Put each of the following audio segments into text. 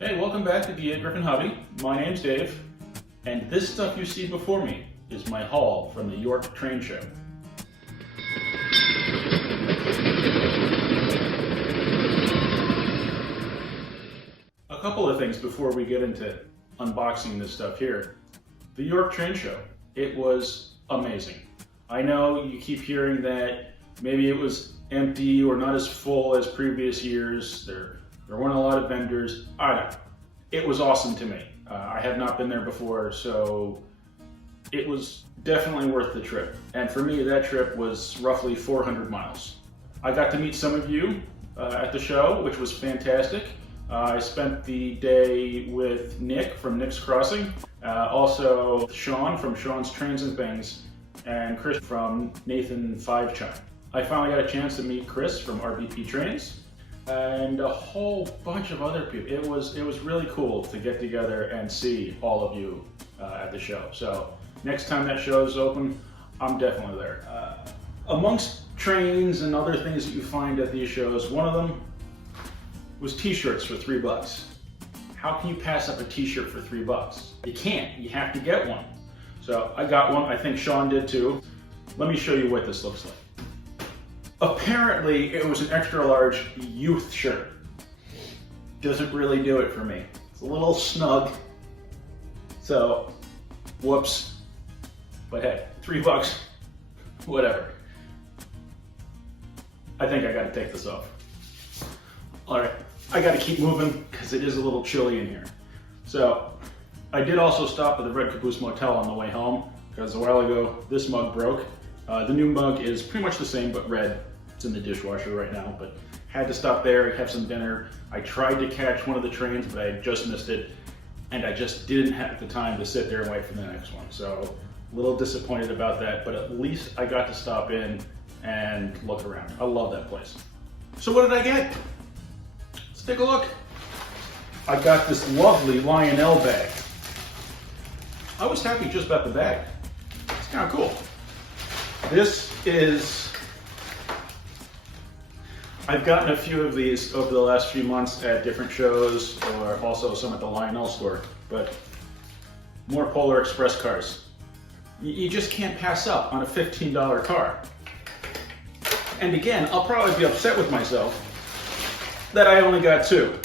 Hey, welcome back to Dagryffyn Hobby. My name's Dave, and this stuff you see before me is my haul from the York train show. A couple of things before we get into unboxing this stuff here. The York train show, it was amazing. I know you keep hearing that maybe it was empty or not as full as previous years. There weren't a lot of vendors. I don't know. It was awesome to me. I have not been there before, so it was definitely worth the trip. And for me, that trip was roughly 400 miles. I got to meet some of you at the show, which was fantastic. I spent the day with Nick from Nick's Crossing, also Sean from Sean's Trains and Things, and Chris from Nathan 5 Chime. I finally got a chance to meet Chris from RBP Trains and a whole bunch of other people. It was really cool to get together and see all of you at the show. So next time that show is open, I'm definitely there. Amongst trains and other things that you find at these shows, one of them was t-shirts for $3. How can you pass up a t-shirt for $3? You can't, you have to get one. So I got one, I think Sean did too. Let me show you what this looks like. Apparently it was an extra large youth shirt. Doesn't really do it for me. It's a little snug. So, whoops. But hey, $3, whatever. I think I gotta take this off. All right, I gotta keep moving because it is a little chilly in here. So, I did also stop at the Red Caboose Motel on the way home because a while ago this mug broke. The new mug is pretty much the same but red. It's in the dishwasher right now, but had to stop there, have some dinner. I tried to catch one of the trains, but I just missed it, and I just didn't have the time to sit there and wait for the next one. So a little disappointed about that, but at least I got to stop in and look around. I love that place. So what did I get? Let's take a look. I got this lovely Lionel bag. I was happy just about the bag. It's kind of cool. This is, I've gotten a few of these over the last few months at different shows or also some at the Lionel store, but more Polar Express cars. You just can't pass up on a $15 car. And again, I'll probably be upset with myself that I only got two.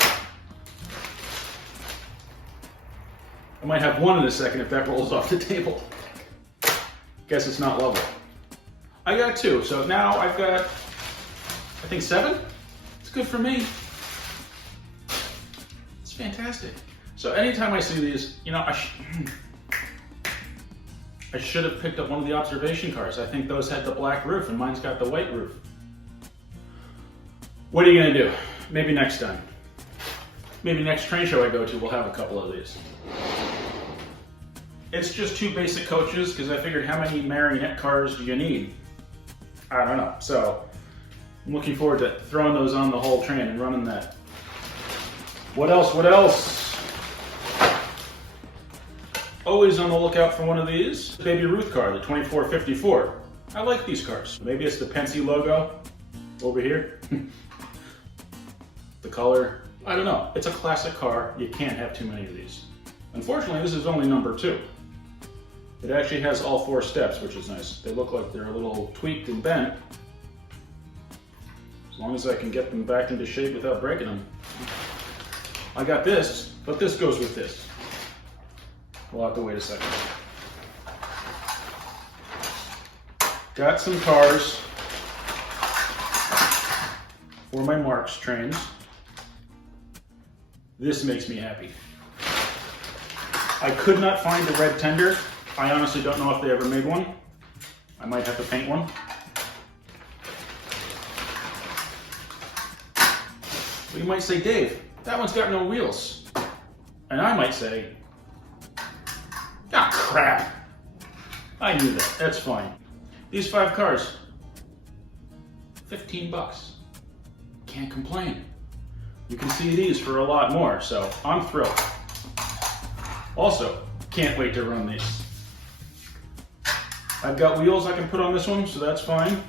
I might have one in a second if that rolls off the table. Guess it's not level. I got two, so now I've got, I think 7? It's good for me. It's fantastic. So anytime I see these, you know, I should have picked up one of the observation cars. I think those had the black roof and mine's got the white roof. What are you gonna do? Maybe next time. Maybe next train show I go to, we'll have a couple of these. It's just 2 basic coaches because I figured how many marionette cars do you need? I don't know. So I'm looking forward to throwing those on the whole train and running that. What else? What else? Always on the lookout for one of these. Baby Ruth car, the 2454. I like these cars. Maybe it's the Penske logo over here. The color, I don't know. It's a classic car. You can't have too many of these. Unfortunately, this is only number 2. It actually has all 4 steps, which is nice. They look like they're a little tweaked and bent. As long as I can get them back into shape without breaking them. I got this, but this goes with this. We'll have to wait a second. Got some cars for my Marx trains. This makes me happy. I could not find a red tender. I honestly don't know if they ever made one. I might have to paint one. Well, you might say, Dave, that one's got no wheels. And I might say, ah, crap. I knew that, that's fine. These 5 cars, $15. Can't complain. You can see these for a lot more, so I'm thrilled. Also, can't wait to run these. I've got wheels I can put on this one, so that's fine.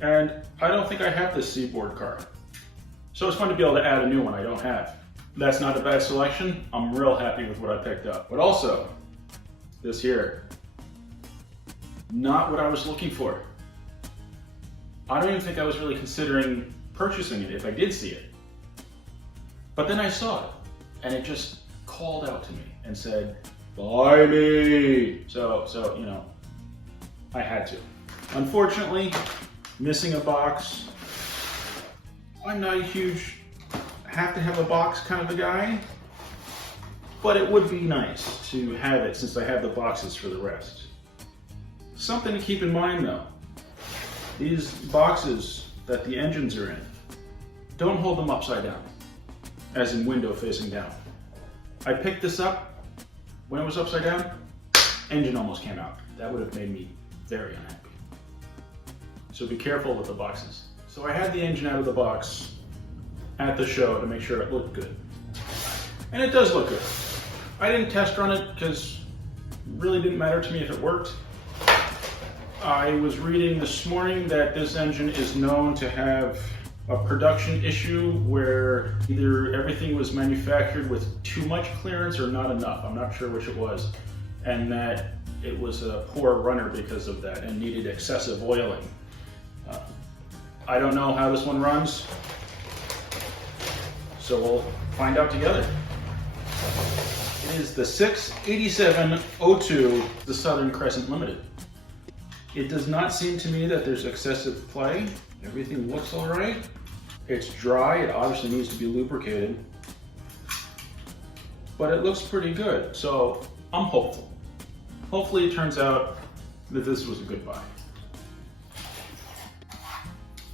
And I don't think I have this Seaboard car. So it's fun to be able to add a new one I don't have. That's not a bad selection. I'm real happy with what I picked up. But also, this here, not what I was looking for. I don't even think I was really considering purchasing it if I did see it. But then I saw it, and it just called out to me and said, buy me. So you know, I had to. Unfortunately, missing a box. I'm not a huge have to have a box kind of a guy, but it would be nice to have it since I have the boxes for the rest. Something to keep in mind though, these boxes that the engines are in, don't hold them upside down, as in window facing down. I picked this up, when it was upside down, engine almost came out. That would have made me very unhappy. So be careful with the boxes. So I had the engine out of the box at the show to make sure it looked good. And it does look good. I didn't test run it because it really didn't matter to me if it worked. I was reading this morning that this engine is known to have a production issue where either everything was manufactured with too much clearance or not enough. I'm not sure which it was. And that it was a poor runner because of that and needed excessive oiling. I don't know how this one runs, so we'll find out together. It is the 68702, the Southern Crescent Limited. It does not seem to me that there's excessive play. Everything looks all right. It's dry, it obviously needs to be lubricated, but it looks pretty good, so I'm hopeful. Hopefully it turns out that this was a good buy.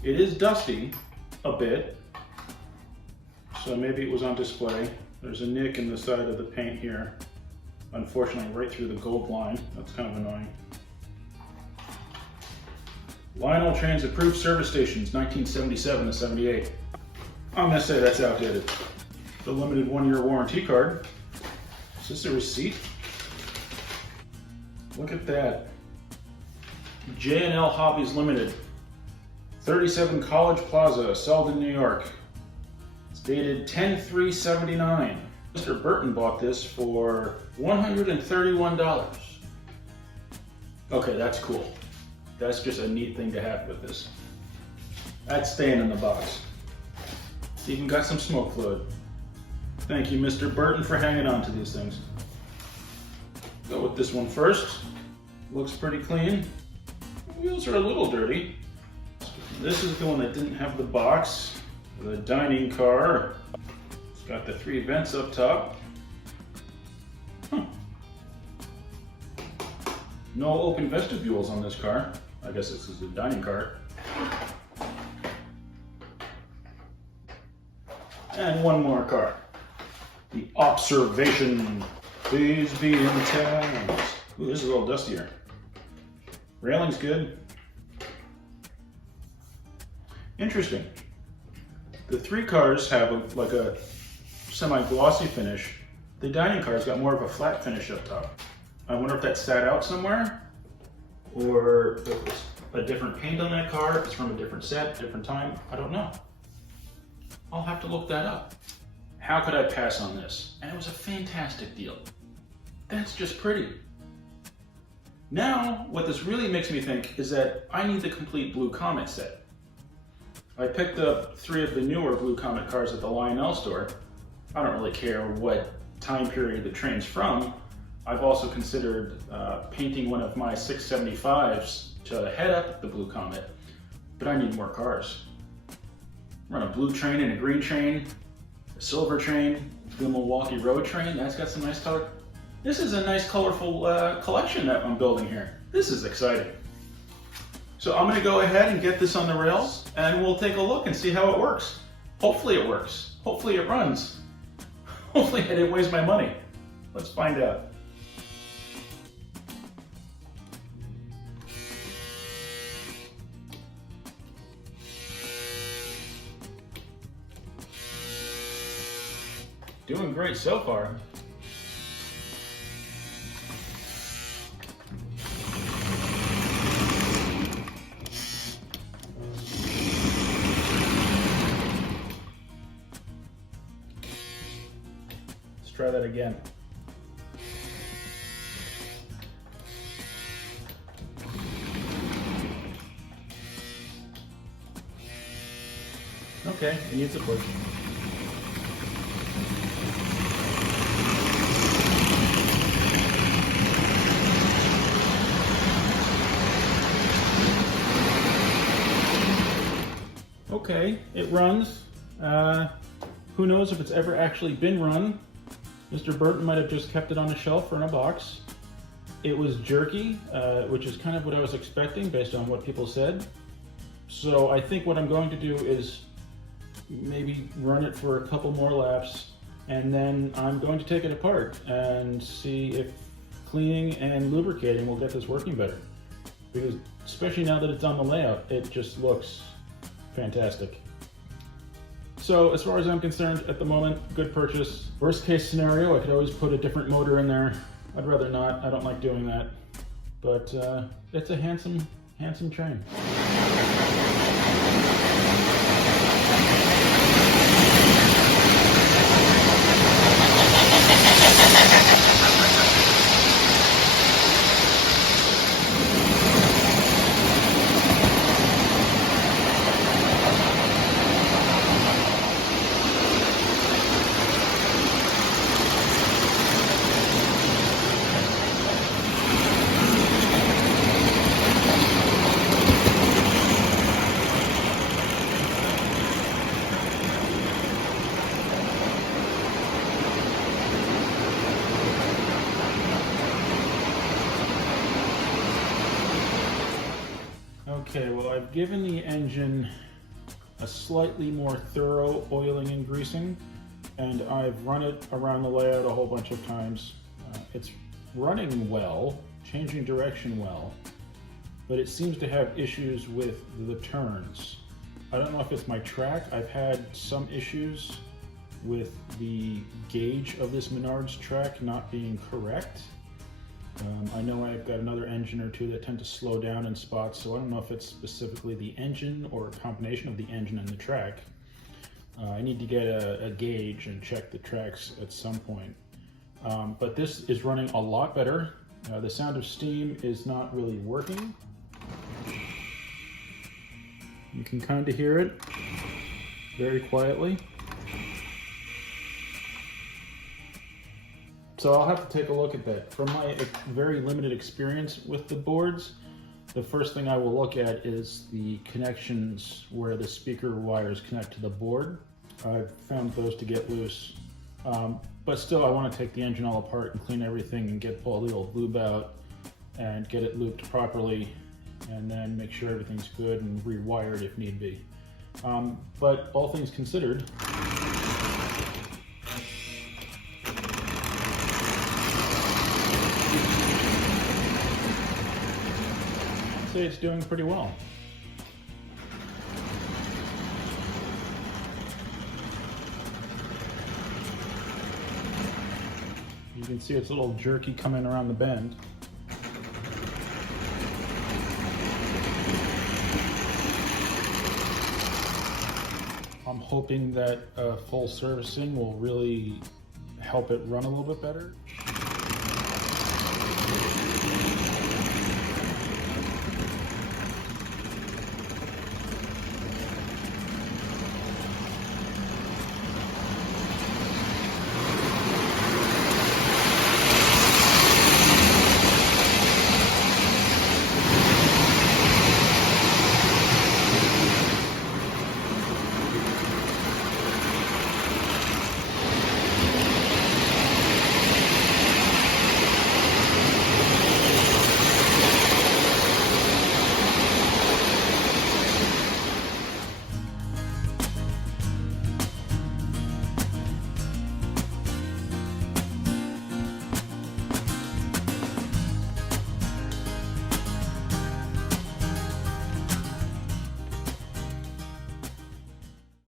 It is dusty a bit, so maybe it was on display. There's a nick in the side of the paint here. Unfortunately, right through the gold line. That's kind of annoying. Lionel Trains approved service stations, 1977 to 78. I'm gonna say that's outdated. The limited 1-year warranty card. Is this a receipt? Look at that. J&L Hobbies Limited. 37 College Plaza, Selden, New York. It's dated 10/3/79. Mr. Burton bought this for $131. Okay, that's cool. That's just a neat thing to have with this. That's staying in the box. It's even got some smoke fluid. Thank you, Mr. Burton, for hanging on to these things. Go with this one first. Looks pretty clean. The wheels are a little dirty. This is the one that didn't have the box. The dining car. It's got the 3 vents up top. No open vestibules on this car. I guess this is a dining car. And one more car. The Observation. Please be in town. Ooh, this is a little dustier. Railing's good. Interesting. The 3 cars have like a semi-glossy finish. The dining car's got more of a flat finish up top. I wonder if that sat out somewhere, or if it was a different paint on that car, if it's from a different set, different time. I don't know. I'll have to look that up. How could I pass on this? And it was a fantastic deal. That's just pretty. Now, what this really makes me think is that I need the complete Blue Comet set. I picked up 3 of the newer Blue Comet cars at the Lionel store. I don't really care what time period the train's from. I've also considered painting one of my 675s to head up the Blue Comet, but I need more cars. Run a blue train and a green train, a silver train, the Milwaukee Road train, that's got some nice color. This is a nice colorful collection that I'm building here. This is exciting. So I'm gonna go ahead and get this on the rails and we'll take a look and see how it works. Hopefully it works. Hopefully it runs. Hopefully I didn't waste my money. Let's find out. Doing great so far. Let's try that again. Okay, it needs a push. Okay, it runs. Who knows if it's ever actually been run. Mr. Burton might have just kept it on the shelf or in a box. It was jerky, which is kind of what I was expecting based on what people said. So I think what I'm going to do is maybe run it for a couple more laps, and then I'm going to take it apart and see if cleaning and lubricating will get this working better. Because especially now that it's on the layout, it just looks fantastic. So as far as I'm concerned, at the moment, good purchase. Worst case scenario, I could always put a different motor in there. I'd rather not, I don't like doing that. But it's a handsome train. Okay, well, I've given the engine a slightly more thorough oiling and greasing, and I've run it around the layout a whole bunch of times. It's running well, changing direction well, but it seems to have issues with the turns. I don't know if it's my track. I've had some issues with the gauge of this Menards track not being correct. I know I've got another engine or two that tend to slow down in spots, so I don't know if it's specifically the engine or a combination of the engine and the track. I need to get a gauge and check the tracks at some point. But this is running a lot better. The sound of steam is not really working. You can kind of hear it very quietly. So I'll have to take a look at that. From my very limited experience with the boards, the first thing I will look at is the connections where the speaker wires connect to the board. I've found those to get loose. But still, I want to take the engine all apart and clean everything and get all the old lube out and get it looped properly, and then make sure everything's good and rewire it if need be. But all things considered, I'd say it's doing pretty well. You can see it's a little jerky coming around the bend. I'm hoping that full servicing will really help it run a little bit better.